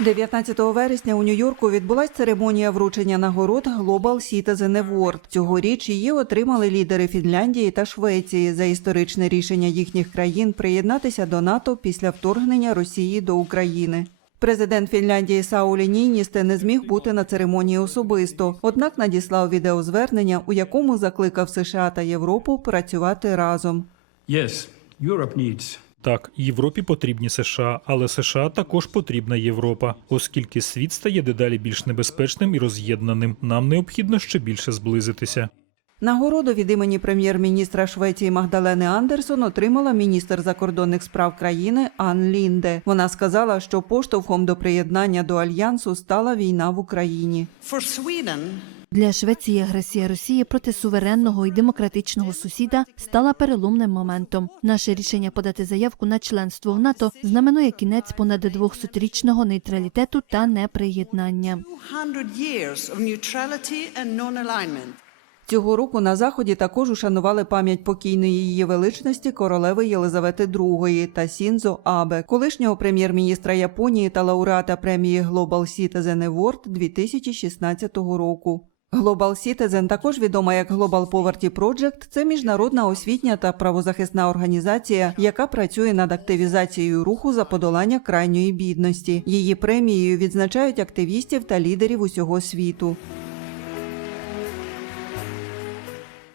19 вересня у Нью-Йорку відбулась церемонія вручення нагород Global Citizen Award. Цьогоріч її отримали лідери Фінляндії та Швеції за історичне рішення їхніх країн приєднатися до НАТО після вторгнення Росії до України. Президент Фінляндії Саулі Ніністе не зміг бути на церемонії особисто, однак надіслав відеозвернення, у якому закликав США та Європу працювати разом. Yes, Europe needs Так, Європі потрібні США, але США також потрібна Європа, оскільки світ стає дедалі більш небезпечним і роз'єднаним. Нам необхідно ще більше зблизитися. Нагороду від імені прем'єр-міністра Швеції Магдалени Андерсон отримала міністр закордонних справ країни Ан Лінде. Вона сказала, що поштовхом до приєднання до альянсу стала війна в Україні. For Sweden, Для Швеції агресія Росії проти суверенного і демократичного сусіда стала переломним моментом. Наше рішення подати заявку на членство в НАТО знаменує кінець понад 200-річного нейтралітету та неприєднання. 200 years of neutrality and non-alignment. Цього року на заході також ушанували пам'ять покійної її величності королеви Єлизавети II та Сінзо Абе, колишнього прем'єр-міністра Японії та лауреата премії Global Citizen Award 2016 року. Global Citizen, також відома як Global Poverty Project, це міжнародна освітня та правозахисна організація, яка працює над активізацією руху за подолання крайньої бідності. Її премією відзначають активістів та лідерів усього світу.